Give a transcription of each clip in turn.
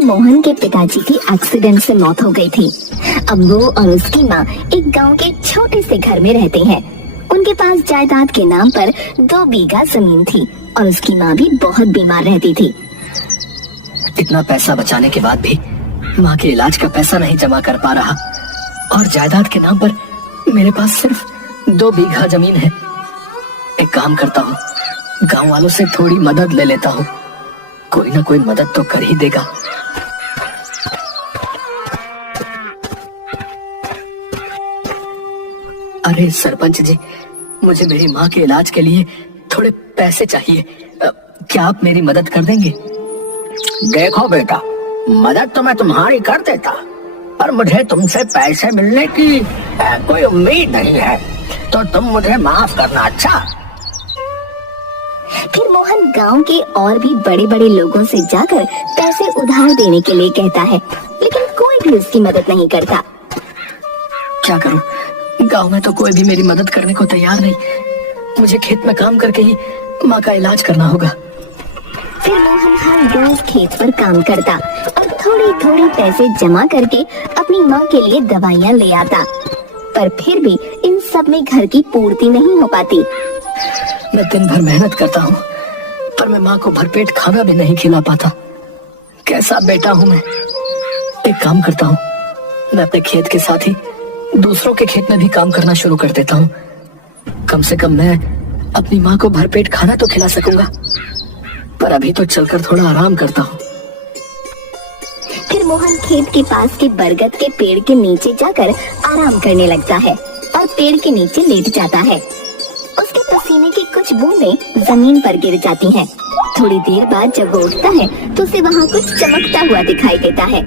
मोहन के पिताजी की एक्सीडेंट से मौत हो गई थी। अब वो और उसकी माँ एक गांव के छोटे से घर में रहते हैं। उनके पास जायदाद के नाम पर 2 बीघा जमीन थी और उसकी माँ भी बहुत बीमार रहती थी। इतना पैसा बचाने के बाद भी माँ के इलाज का पैसा नहीं जमा कर पा रहा और जायदाद के नाम पर मेरे पास सिर्फ 2 बीघा जमीन है। एक काम करता हूँ, गांव वालों से थोड़ी मदद ले लेता हूँ, कोई ना कोई मदद तो कर ही देगा। अरे सरपंच जी, मुझे मेरी माँ के इलाज के लिए थोड़े पैसे चाहिए, क्या आप मेरी मदद कर देंगे? देखो बेटा, मदद तो मैं तुम्हारी कर देता, पर मुझे तुमसे पैसे मिलने की कोई उम्मीद नहीं है, तो तुम मुझे माफ करना। अच्छा। फिर मोहन गांव के और भी बड़े बड़े लोगों से जाकर पैसे उधार देने के लिए कहता है, लेकिन कोई भी उसकी मदद नहीं करता। क्या करूं? गांव में तो कोई भी मेरी मदद करने को तैयार नहीं। मुझे खेत में काम करके ही माँ का इलाज करना होगा। फिर मोहन हर रोज खेत पर काम करता और थोड़ी थोड़ी पैसे जमा करके अपनी माँ के लिए दवाइयाँ ले आता, पर फिर भी इन सब में घर की पूर्ति नहीं हो पाती। मैं दिन भर मेहनत करता हूँ, पर मैं माँ को भरपेट खाना भी नहीं खिला पाता। कैसा बेटा हूँ मैं। एक काम करता हूँ, मैं अपने खेत के साथ ही दूसरों के खेत में भी काम करना शुरू कर देता हूँ। कम से कम मैं अपनी माँ को भरपेट खाना तो खिला सकूंगा, पर अभी तो चलकर थोड़ा आराम करता हूँ। फिर मोहन खेत के पास के बरगद के पेड़ के नीचे जाकर आराम करने लगता है और पेड़ के नीचे लेट जाता है। उसके पसीने की कुछ बूंदें जमीन पर गिर जाती हैं। थोड़ी देर बाद जब वो उठता है तो उसे वहाँ कुछ चमकता हुआ दिखाई देता है।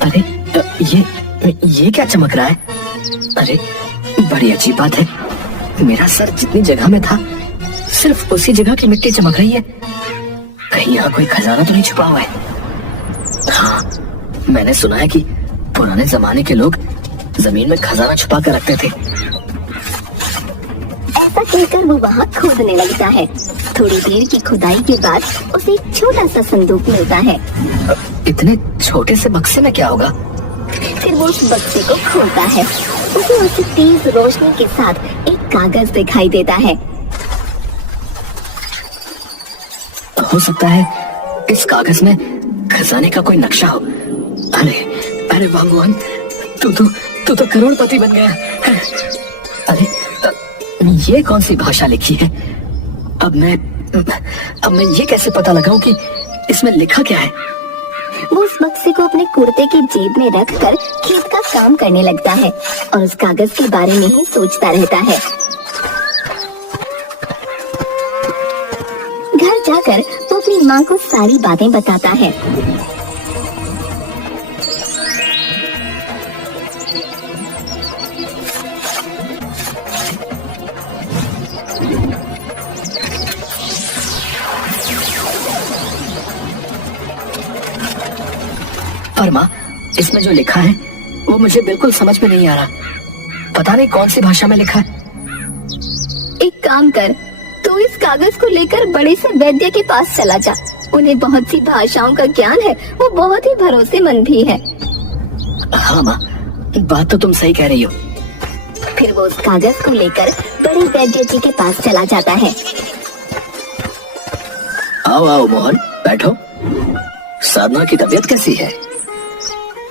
अरे ये क्या चमक रहा है? अरे बड़ी अजीब बात है, मेरा सर जितनी जगह में था सिर्फ उसी जगह की मिट्टी चमक रही है। कहीं यहाँ कोई खजाना तो नहीं छुपा हुआ है? हाँ, मैंने सुना है कि पुराने जमाने के लोग जमीन में खजाना छुपा कर रखते थे। ऐसा कहकर वो वहाँ खोदने लगता है। थोड़ी देर की खुदाई के बाद उसे एक छोटा सा संदूक मिलता है। इतने छोटे से बक्से में क्या होगा? फिर वो उस बक्से को खोलता है। उसे तेज रोशनी के साथ एक कागज दिखाई देता है। हो सकता है इस कागज में खजाने का कोई नक्शा हो। अरे वाह मोहन, तू तो करोड़पति बन गया। अरे ये कौन सी भाषा लिखी है? अब मैं ये कैसे पता लगाऊं कि इसमें लिखा क्या है? वो उस बक्से को अपने कुर्ते की जेब में रखकर खेत का काम करने लगता है और उस कागज के बारे में ही सोचता रहता है। घर जाकर वो अपनी माँ को सारी बातें बताता है। पर माँ, इसमें जो लिखा है वो मुझे बिल्कुल समझ में नहीं आ रहा। पता नहीं कौन सी भाषा में लिखा है। एक काम कर, तू इस कागज को लेकर बड़े से वैद्य के पास चला जा। उन्हें बहुत सी भाषाओं का ज्ञान है, वो बहुत ही भरोसेमंद भी है। हाँ माँ, बात तो तुम सही कह रही हो। फिर वो उस कागज को लेकर बड़े वैद्य जी के पास चला जाता है। आओ मोहन, बैठो। साधना की तबीयत कैसी है?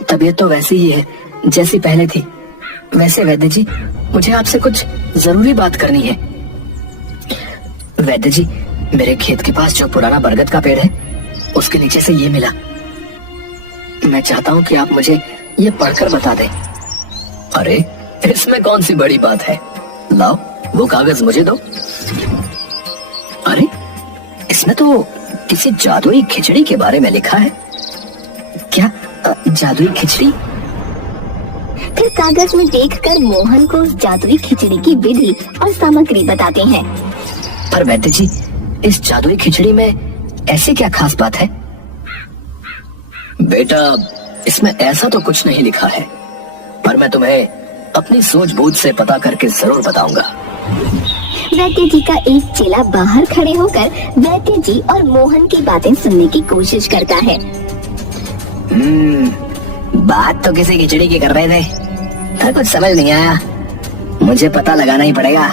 तबीयत तो वैसी ही है जैसी पहले थी। वैसे वैद्य जी, मुझे आपसे कुछ जरूरी बात करनी है। वैद्य जी, मेरे खेत के पास जो पुराना बरगद का पेड़ है उसके नीचे से ये मिला। मैं चाहता हूँ कि आप मुझे ये पढ़कर बता दें। अरे इसमें कौन सी बड़ी बात है, लाओ वो कागज मुझे दो। अरे इसमें तो किसी जादुई खिचड़ी के बारे में लिखा है। क्या जादुई खिचड़ी? फिर कागज में देखकर मोहन को उस जादुई खिचड़ी की विधि और सामग्री बताते हैं। पर वैद्य जी, इस जादुई खिचड़ी में ऐसी क्या खास बात है? बेटा, इसमें ऐसा तो कुछ नहीं लिखा है, पर मैं तुम्हें अपनी सूझबूझ से पता करके जरूर बताऊंगा। वैद्य जी का एक चेला बाहर खड़े होकर वैद्य जी और मोहन की बातें सुनने की कोशिश करता है। बात तो किसी खिचड़ी की कर रहे थे, पर कुछ समझ नहीं आया। मुझे पता लगाना ही पड़ेगा।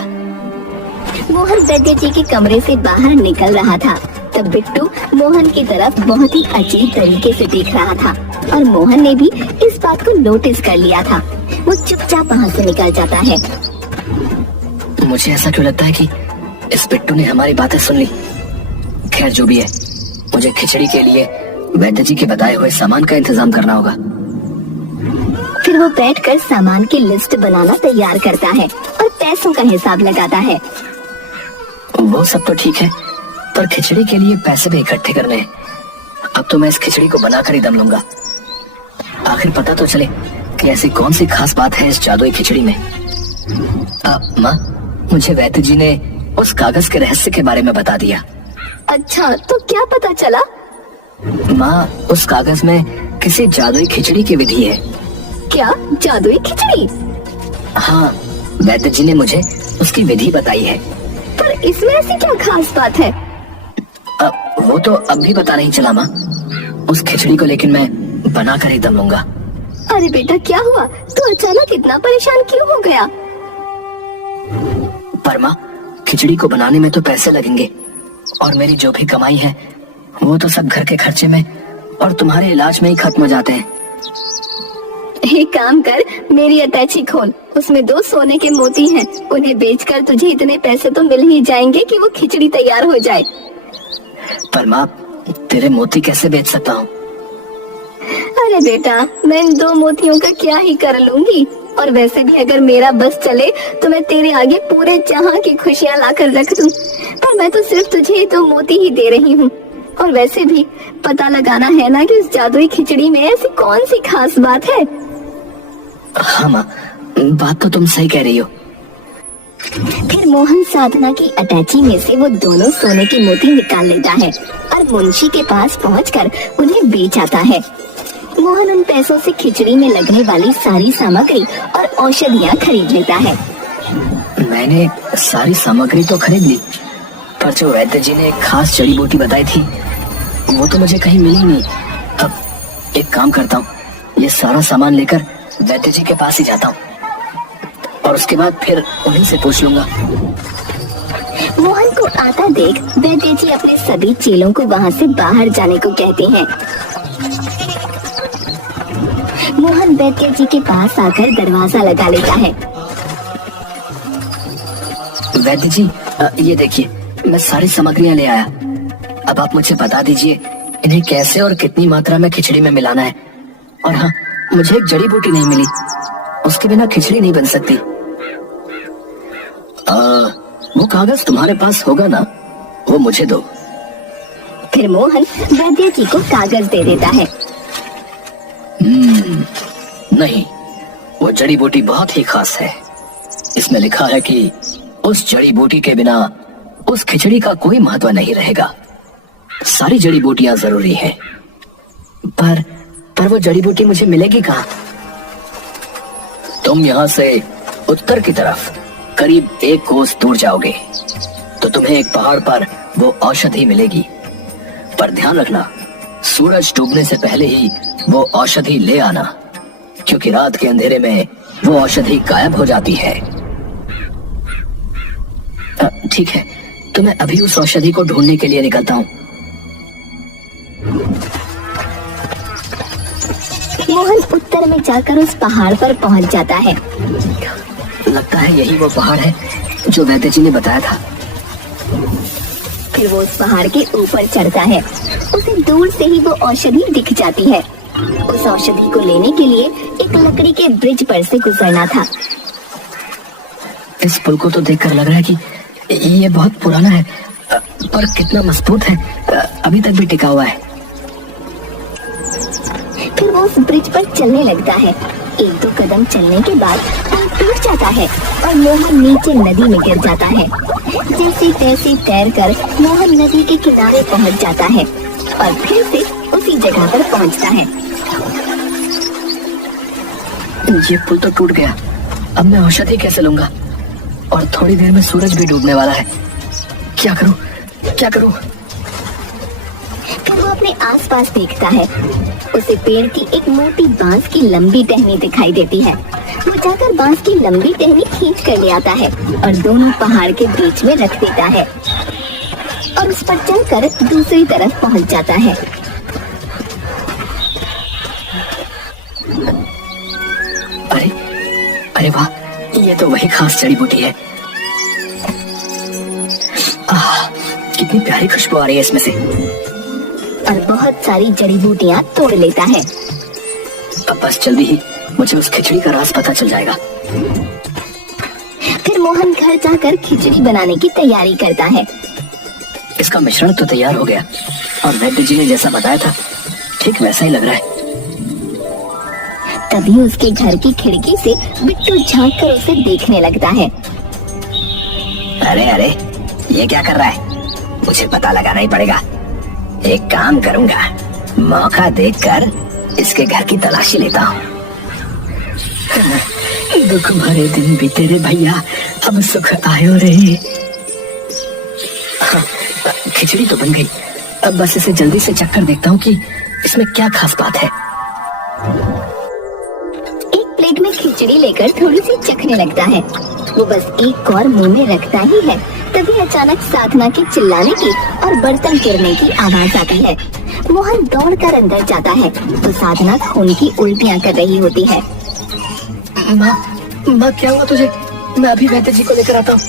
मोहन वैद्य जी के कमरे से बाहर निकल रहा था तब बिट्टू मोहन की तरफ बहुत ही अजीब तरीके से देख रहा था और मोहन ने भी इस बात को नोटिस कर लिया था। वो चुपचाप वहाँ से निकल जाता है। मुझे ऐसा क्यों लगता है कि इस बिट्टू ने हमारी बातें सुन ली। खैर जो भी है, मुझे खिचड़ी के लिए वैद्य जी के बताए हुए सामान का इंतजाम करना होगा। फिर वो बैठकर सामान की लिस्ट बनाना तैयार करता है और पैसों का हिसाब लगाता है। वो सब तो ठीक है, पर खिचड़ी के लिए पैसे भी इकट्ठे करने हैं। अब तो मैं इस खिचड़ी को बनाकर ही दम लूंगा। आखिर पता तो चले कि ऐसी कौन सी खास बात है इस जादुई खिचड़ी में। माँ, मुझे वैद्य जी ने उस कागज के रहस्य के बारे में बता दिया। अच्छा, तो क्या पता चला? माँ, उस कागज में किसी जादुई खिचड़ी की विधि है। क्या जादुई खिचड़ी? हाँ, वैद्य जी ने मुझे उसकी विधि बताई है। पर इसमें ऐसी क्या खास बात है? वो तो अब भी पता नहीं चला माँ। उस खिचड़ी को लेकिन मैं बना कर ही दम लूंगा। अरे बेटा, क्या हुआ? तू अचानक इतना परेशान क्यों हो गया? पर माँ, खिचड़ी को बनाने में तो पैसे लगेंगे और मेरी जो भी कमाई है वो तो सब घर के खर्चे में और तुम्हारे इलाज में ही खत्म हो जाते हैं। एक काम कर, मेरी अटैची खोल, उसमें 2 सोने के मोती हैं। उन्हें बेचकर तुझे इतने पैसे तो मिल ही जाएंगे कि वो खिचड़ी तैयार हो जाए। पर माँ, तेरे मोती कैसे बेच सकता हूँ? अरे बेटा, मैं इन 2 मोतियों का क्या ही कर लूंगी। और वैसे भी अगर मेरा बस चले तो मैं तेरे आगे पूरे जहां की खुशियां लाकर रख दूं। पर मैं तो सिर्फ तुझे 2 मोती ही दे रही हूँ। और वैसे भी पता लगाना है ना कि उस जादुई खिचड़ी में ऐसी कौन सी खास बात है। हाँ माँ, बात तो तुम सही कह रही हो। फिर मोहन साधना की अटैची में से वो दोनों सोने के मोती निकाल लेता है और मुंशी के पास पहुंचकर उन्हें बेच आता है। मोहन उन पैसों से खिचड़ी में लगने वाली सारी सामग्री और औषधियाँ खरीद लेता है। मैंने सारी सामग्री तो खरीद ली, पर जो वैद्य जी ने एक खास जड़ी बूटी बताई थी वो तो मुझे कहीं मिली नहीं। अब एक काम करता हूँ, ये सारा सामान लेकर वैद्य जी के पास ही जाता हूँ और उसके बाद फिर उन्हीं से पूछ लूंगा। मोहन को आता देख वैद्य जी अपने सभी चेलों को वहाँ से बाहर जाने को कहते हैं। मोहन वैद्य जी के पास आकर दरवाजा लगा लेता है। वैद्य जी, ये देखिए, मैं सारी सामग्रियां ले आया। अब आप मुझे बता दीजिए इन्हें कैसे और कितनी मात्रा में खिचड़ी में मिलाना है। और हाँ, मुझे एक जड़ी बूटी नहीं मिली, उसके बिना खिचड़ी नहीं बन सकती। वो कागज तुम्हारे पास होगा ना, वो मुझे दो। फिर मोहन वैद्य जी को कागज दे देता है। नहीं, वो जड़ी बूटी बहुत ही खास है। इसमें लिखा है कि उस जड़ी बूटी के बिना उस खिचड़ी का कोई महत्व नहीं रहेगा। सारी जड़ी बूटियां जरूरी है। पर वो जड़ी बूटी मुझे मिलेगी कहाँ? तुम यहाँ से उत्तर की तरफ करीब 1 कोस दूर जाओगे तो तुम्हें एक पहाड़ पर वो औषधि मिलेगी। पर ध्यान रखना, सूरज डूबने से पहले ही वो औषधि ले आना, क्योंकि रात के अंधेरे में वो औषधि गायब हो जाती है। ठीक है, तो मैं अभी उस औषधि को ढूंढने के लिए निकलता हूँ। मोहन उत्तर में जाकर उस पहाड़ पर पहुंच जाता है। लगता है यही वो पहाड़ है जो वैद्य जी ने बताया था। फिर वो उस पहाड़ के ऊपर चढ़ता है। उसे दूर से ही वो औषधि दिख जाती है। उस औषधि को लेने के लिए एक लकड़ी के ब्रिज पर से गुजरना था। इस पुल को तो देखकर लग रहा है कि ये बहुत पुराना है, पर कितना मजबूत है, अभी तक भी टिका हुआ है। फिर वो उस ब्रिज पर चलने लगता है। 1-2 कदम चलने के बाद पुल टूट जाता है और मोहन नीचे नदी में गिर जाता है। जैसे तैसे तैरकर मोहन नदी के किनारे पहुंच जाता है और फिर से उसी जगह पर पहुंचता है। ये पुल तो टूट गया, अब मैं औषधि कैसे लूंगा? और थोड़ी देर में सूरज भी डूबने वाला है। क्या करूं? फिर वो अपने आसपास देखता है। उसे पेड़ की एक मोटी बांस की लंबी टहनी दिखाई देती है। वो जाकर बांस की लंबी टहनी खींच कर ले आता है और दोनों पहाड़ के बीच में रख देता है और उस पर चलकर दूसरी तरफ पहुंच जाता है। अरे अरे वाह, ये तो वही खास जड़ी बूटी है। कितनी प्यारी खुशबू आ रही है इसमें से। और बहुत सारी जड़ी बूटियां तोड़ लेता है। अब बस जल्दी ही मुझे उस खिचड़ी का राज पता चल जाएगा। फिर मोहन घर जाकर खिचड़ी बनाने की तैयारी करता है। इसका मिश्रण तो तैयार हो गया और वैद्य जी ने जैसा बताया था ठीक वैसा ही लग रहा है। तभी उसके घर की खिड़की से बिट्टू झांक कर उसे देखने लगता है। अरे अरे, ये क्या कर रहा है? मुझे पता लगाना ही पड़ेगा। एक काम करूंगा, मौका देखकर इसके घर की तलाशी लेता हूँ। दुख भरे दिन बीते रे भैया, अब सुख आयो रे। हाँ, खिचड़ी तो बन गई। अब बस इसे जल्दी से चख कर देखता हूँ कि इसमें क्या खास बात है। एक प्लेट में खिचड़ी लेकर थोड़ी सी चखने लगता है। वो बस एक और मुंह में रखता ही है, तभी अचानक साधना के चिल्लाने की और बर्तन गिरने की आवाज आती है। मोहन दौड़कर अंदर जाता है तो साधना खून की उल्टियां कर रही होती है। माँ क्या हुआ तुझे? मैं अभी वैद्य जी को लेकर आता हूँ।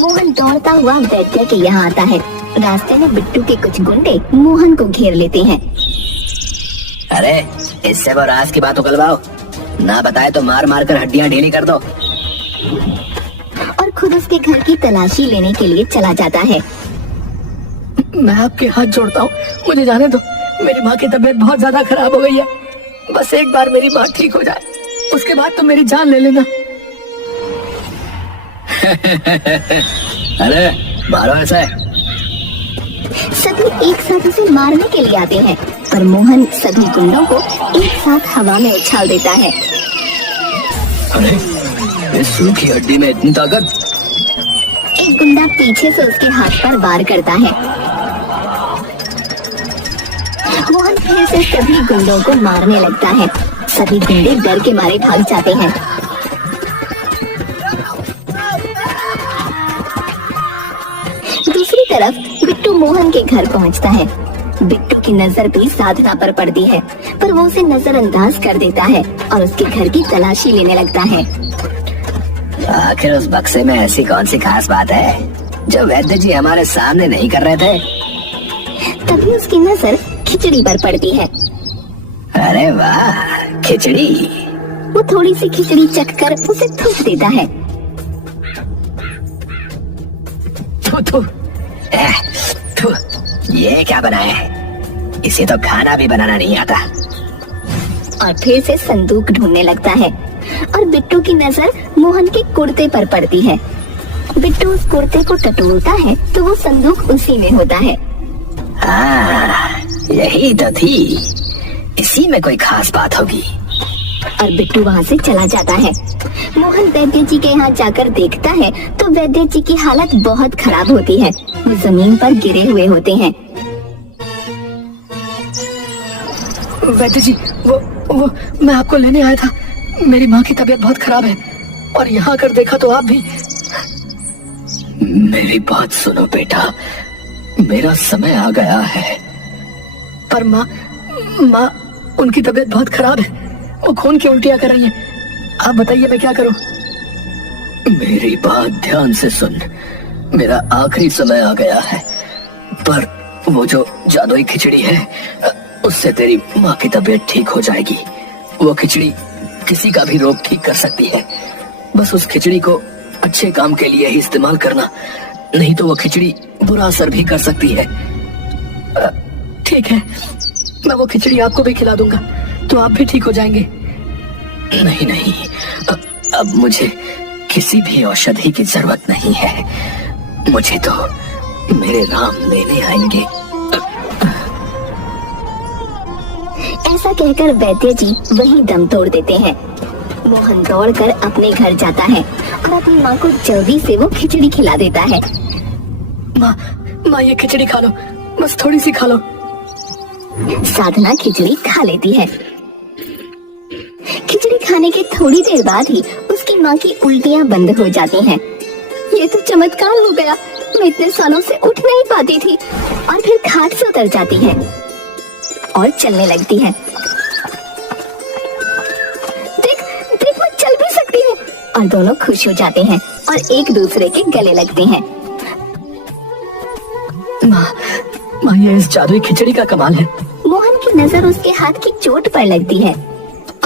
मोहन दौड़ता हुआ वैद्य के यहाँ आता है। रास्ते में बिट्टू के कुछ गुंडे मोहन को घेर लेते हैं। अरे, इससे वो राज की बात उगलवाओ, ना बताए तो मार मार कर हड्डियां ढीली कर दो। और खुद उसके घर की तलाशी लेने के लिए चला जाता है। मैं आपके हाथ जोड़ता हूँ, मुझे जाने दो। मेरी माँ की तबीयत बहुत ज्यादा खराब हो गई है। बस एक बार मेरी माँ ठीक हो जाए, उसके बाद तो मेरी जान ले लेना। अरे मारो ऐसे। सभी एक साथ उसे मारने के लिए आते हैं, पर मोहन सभी गुंडों को एक साथ हवा में उछाल देता है। अरे, इस सूखी हड्डी में इतनी ताकत? एक गुंडा पीछे से उसके हाथ पर वार करता है। मोहन फिर से सभी गुंडों को मारने लगता है। सभी गुंडे डर के मारे भाग जाते हैं। दूसरी तरफ बिट्टू मोहन के घर पहुंचता है। बिट्टू की नजर भी साधना पर पड़ती है, पर वो उसे नजरअंदाज कर देता है और उसके घर की तलाशी लेने लगता है। आखिर उस बक्से में ऐसी कौन सी खास बात है जो वैद्य जी हमारे सामने नहीं कर रहे थे? तभी उसकी नजर खिचड़ी पर पड़ती है। अरे वाह, खिचड़ी। वो थोड़ी सी खिचड़ी चखकर उसे थूक देता है। थू, थू, ये क्या बनाया है? इसे तो खाना भी बनाना नहीं आता। और फिर से संदूक ढूंढने लगता है और बिट्टू की नजर मोहन के कुर्ते पर पड़ती है। बिट्टू उस कुर्ते को टटोलता है तो वो संदूक उसी में होता है। हाँ, यही तो थी। इसी में कोई खास बात होगी। और बिट्टू वहाँ से चला जाता है। मोहन वैद्य जी के यहाँ जाकर देखता है तो वैद्य जी की हालत बहुत खराब होती है। वो जमीन पर गिरे हुए होते हैं। वैद्य जी, वो मैं आपको लेने आया था। मेरी माँ की तबीयत बहुत खराब है और यहाँ कर देखा तो आप भी। मेरी बात सुनो बेटा, मेरा समय आ गया है। पर माँ उनकी तबीयत बहुत खराब है। वो खून की उल्टियाँ कर रही है। आप बताइए मैं क्या करूँ? मेरी बात ध्यान से सुन। मेरा आखिरी समय आ गया है, पर वो जो जादुई खिचड़ी है उससे तेरी माँ की तबीयत ठीक हो जाएगी। वो खिचड़ी किसी का भी रोग ठीक कर सकती है। बस उस खिचड़ी को अच्छे काम के लिए ही इस्तेमाल करना, नहीं तो वो खिचड़ी बुरा असर भी कर सकती है। ठीक है, मैं वो खिचड़ी आपको भी खिला दूंगा तो आप भी ठीक हो जाएंगे। नहीं नहीं, अब मुझे किसी भी औषधि की जरूरत नहीं है। मुझे तो मेरे राम लेने आएंगे। ऐसा कहकर वैद्य जी वहीं दम तोड़ देते हैं। मोहन दौड़कर अपने घर जाता है और अपनी माँ को जल्दी से वो खिचड़ी खिला देता है। माँ ये खिचड़ी खा लो, बस थोड़ी सी खा लो। साधना खिचड़ी खा लेती है। खिचड़ी खाने के थोड़ी देर बाद ही उसकी माँ की उल्टियाँ बंद हो जाती हैं। ये तो चमत्कार हो गया, मैं इतने सालों से उठ नहीं पाती थी। और फिर खाट से उतर जाती है और चलने लगती है। देख देख, मैं चल भी सकती हूँ। और दोनों खुश हो जाते हैं और एक दूसरे के गले लगते हैं। माँ, ये इस जादुई खिचड़ी का कमाल है। मोहन की नजर उसके हाथ की चोट पर लगती है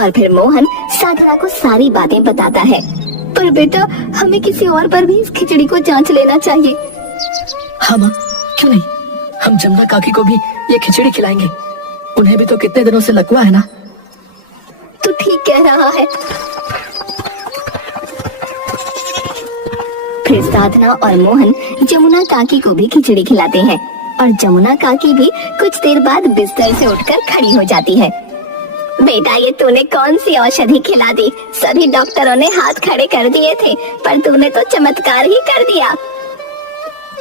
और फिर मोहन साधना को सारी बातें बताता है। पर बेटा, हमें किसी और पर भी इस खिचड़ी को जांच लेना चाहिए। हाँ माँ, क्यों नहीं, हम जमुना काकी को भी ये खिचड़ी खिलाएंगे। उन्हें भी तो कितने दिनों से लकवा है ना। तू ठीक कह रहा है। फिर साधना और मोहन जमुना काकी को भी खिचड़ी खिलाते हैं और जमुना काकी भी कुछ देर बाद बिस्तर से उठकर खड़ी हो जाती है। बेटा, ये तूने कौन सी औषधि खिला दी? सभी डॉक्टरों ने हाथ खड़े कर दिए थे, पर तूने तो चमत्कार ही कर दिया।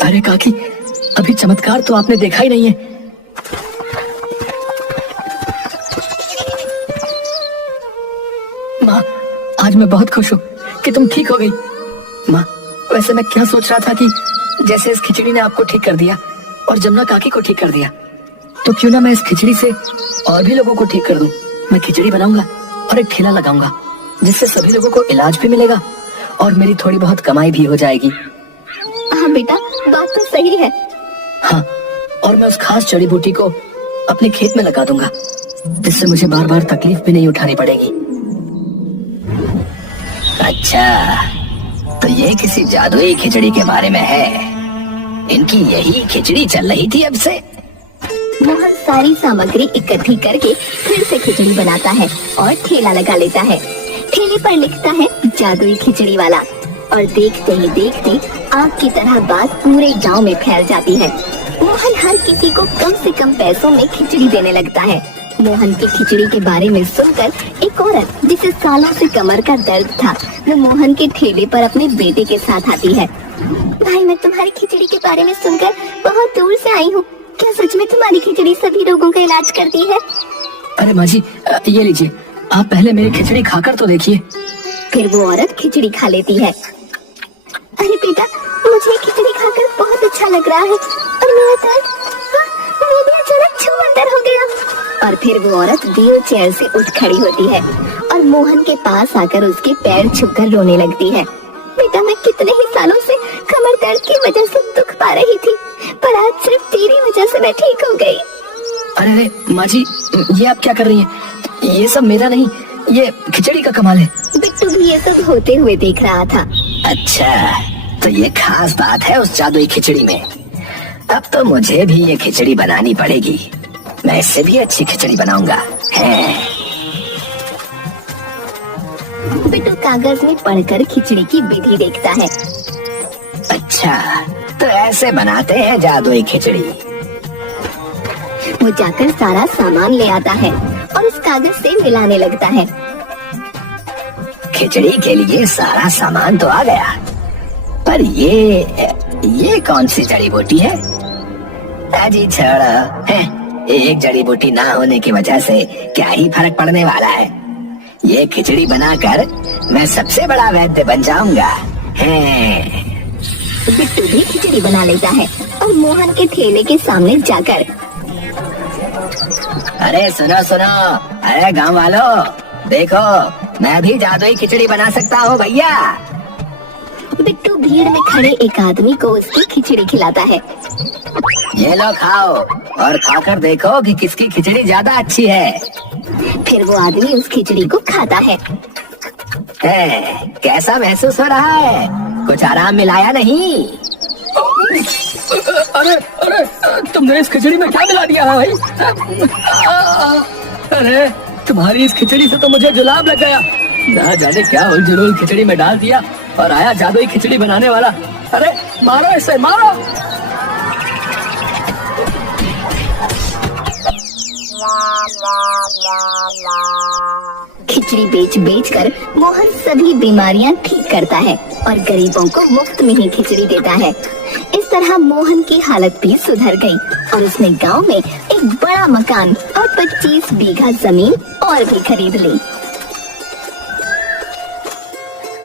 अरे काकी, अभी चमत्कार तो आपने देखा ही नहीं है। माँ, आज मैं बहुत खुश हूँ कि तुम ठीक हो गई। माँ, वैसे मैं क्या सोच रहा था कि जैसे इस खिचड़ी ने आपको ठीक कर दिया और जमुना काकी को ठीक कर दिया, तो क्यों ना मैं इस खिचड़ी से और भी लोगों को ठीक कर दूं। मैं खिचड़ी बनाऊंगा और एक ठेला लगाऊंगा, जिससे सभी लोगों को इलाज भी मिलेगा और मेरी थोड़ी बहुत कमाई भी हो जाएगी। हाँ बेटा, बात तो सही है। हाँ, और मैं उस खास जड़ी बूटी को अपने खेत में लगा दूंगा, जिससे मुझे बार बार तकलीफ भी नहीं उठानी पड़ेगी। अच्छा, तो ये किसी जादुई खिचड़ी के बारे में है। इनकी यही खिचड़ी चल रही थी अब से। मोहन सारी सामग्री इकट्ठी करके फिर से खिचड़ी बनाता है और ठेला लगा लेता है। ठेले पर लिखता है जादुई खिचड़ी वाला, और देखते ही देखते आग की तरह बात पूरे गांव में फैल जाती है। मोहन हर किसी को कम से कम पैसों में खिचड़ी देने लगता है। मोहन की खिचड़ी के बारे में सुनकर एक औरत, जिसे सालों से कमर का दर्द था, वो मोहन के ठेले पर अपने बेटे के साथ आती है। भाई, मैं तुम्हारी खिचड़ी के बारे में सुनकर बहुत दूर से आई हूँ। क्या सच में तुम्हारी खिचड़ी सभी रोगों का इलाज करती है? अरे माँ जी, ये लीजिए, आप पहले मेरी खिचड़ी खाकर तो देखिए। फिर वो औरत खिचड़ी खा लेती है। अरे बेटा, मुझे खिचड़ी खाकर बहुत अच्छा लग रहा है और मेरा दर्द वो भी अचानक छूमंतर हो गया। और फिर वो औरत व्हील चेयर से उठ खड़ी होती है और मोहन के पास आकर उसके पैर छूकर रोने लगती है। बेटा, मैं कितने ही सालों से कमर दर्द की वजह से दुख पा रही थी, पर आज सिर्फ तेरी वजह से मैं ठीक हो गई। अरे माँ जी, ये आप क्या कर रही हैं? ये सब मेरा नहीं, ये खिचड़ी का कमाल है। बिट्टू भी ये सब होते हुए देख रहा था। अच्छा, तो ये खास बात है उस जादुई खिचड़ी में। अब तो मुझे भी ये खिचड़ी बनानी पड़ेगी। मैं इससे भी अच्छी खिचड़ी बनाऊंगा। है बिट्टू कागज में पढ़कर खिचड़ी की विधि देखता है। अच्छा, तो ऐसे बनाते हैं जादुई खिचड़ी। वो जाकर सारा सामान ले आता है और उस कागज से मिलाने लगता है। खिचड़ी के लिए सारा सामान तो आ गया, पर ये कौन सी जड़ी बूटी है? अजी छोड़ो, है एक जड़ी बूटी ना होने की वजह से क्या ही फर्क पड़ने वाला है। ये खिचड़ी बनाकर मैं सबसे बड़ा वैद्य बन जाऊंगा। है बिट्टू भी खिचड़ी बना लेता है और मोहन के ठेले के सामने जाकर, अरे सुनो सुनो, अरे गांव वालों, देखो मैं भी जादुई खिचड़ी बना सकता हूँ भैया। बिट्टू भीड़ में खड़े एक आदमी को उसकी खिचड़ी खिलाता है। ये लो खाओ और खाकर देखो कि किसकी खिचड़ी ज्यादा अच्छी है। फिर वो आदमी उस खिचड़ी को खाता है। कैसा महसूस हो रहा है? कुछ आराम मिलाया नहीं? अरे अरे, तुमने इस खिचड़ी में क्या मिला दिया है भाई? अरे तुम्हारी इस खिचड़ी से तो मुझे जुलाब लग गया। ना जाने क्या उलझुल खिचड़ी में डाल दिया और आया जादुई खिचड़ी बनाने वाला। अरे मारो इसे, मारो। खिचड़ी बेच बेच कर मोहन सभी बीमारियां ठीक करता है और गरीबों को मुफ्त में ही खिचड़ी देता है। इस तरह मोहन की हालत भी सुधर गई और उसने गांव में एक बड़ा मकान और 25 बीघा जमीन और भी खरीद ली।